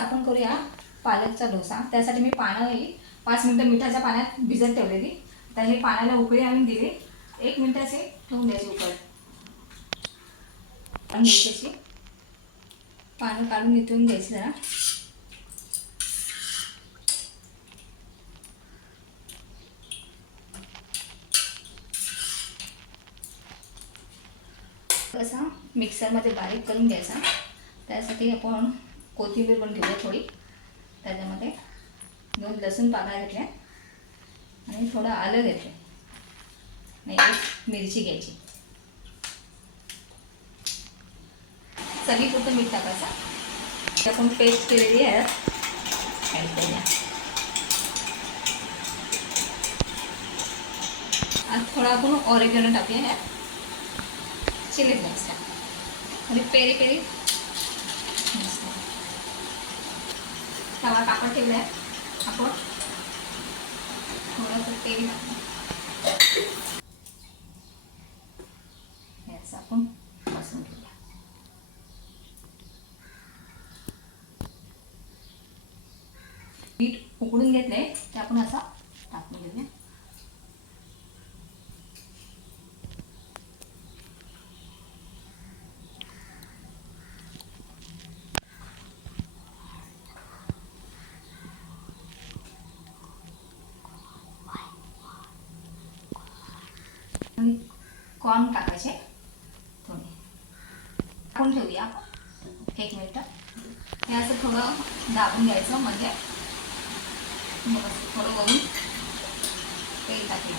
आपण करूया पालकचा डोसा. त्यासाठी मी पानं 5 मिनिटं मिठाच्या पाण्यात भिजत ठेवलेली. तर हे पाण्याला उकळी आणून दिली. 1 मिनिटाचे ठेवून द्यायची उकळ. आणि त्याची पानं काढून निथळून घ्यायची जरा. असा मिक्सरमध्ये बारीक करून घ्यायचा. त्यासाठी आपण कोथिंबीर पण घेऊया थोडी. त्याच्यामध्ये 2 लसूण पाकळ्या घेतल्या आणि थोडं आलं घेतलं आणि 1 मिरची घ्यायची. चवीपुरतं मीठ टाकायचं. आपण पेस्ट केलेली आहे ॲड करूया. आज थोडा आपण ऑरेगॅनो टाकूया. चिली फ्लेक्स आणि पेरी पेरी तवा कापड ठेवला आहे. आपण थोडंसं तेल याचं आपण बसून घेऊया. पीठ उकडून घेतलंय ते आपण असा टाकून घेऊया. कॉर्न टाकायचे थोडे टाकून ठेवूया. 1 मिनिट हे असं थोडं दाबून घ्यायचं. म्हणजे थोडं वरून तेल टाकलं.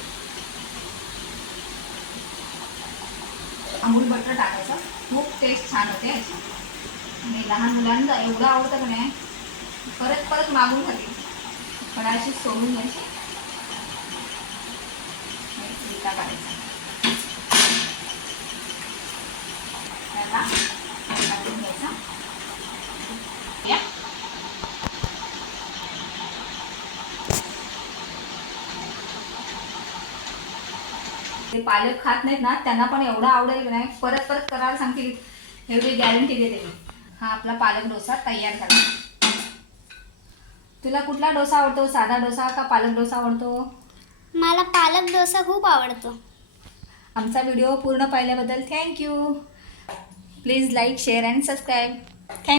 अमूल बटर टाकायचं. खूप टेस्ट छान होते याची. आणि लहान मुलांना एवढं आवडतं का नाही, परत परत मागून खातील. कडाची सोडून घ्यायची. काढायचा टाकून घ्यायचा. ते पालक खात नाहीत ना, त्यांना पण एवढं आवडेल की नाही, परत परत करायला सांगतील एवढी गॅरंटी देते मी. हा आपला पालक डोसा तयार झाला. तुला कुठला डोसा आवडतो? साधा डोसा का पालक डोसा आवडतो? मला पालक डोसा खूप आवडतो. आमचा व्हिडिओ पूर्ण पाहिल्याबद्दल thank you. Please like, share and subscribe. Thank you.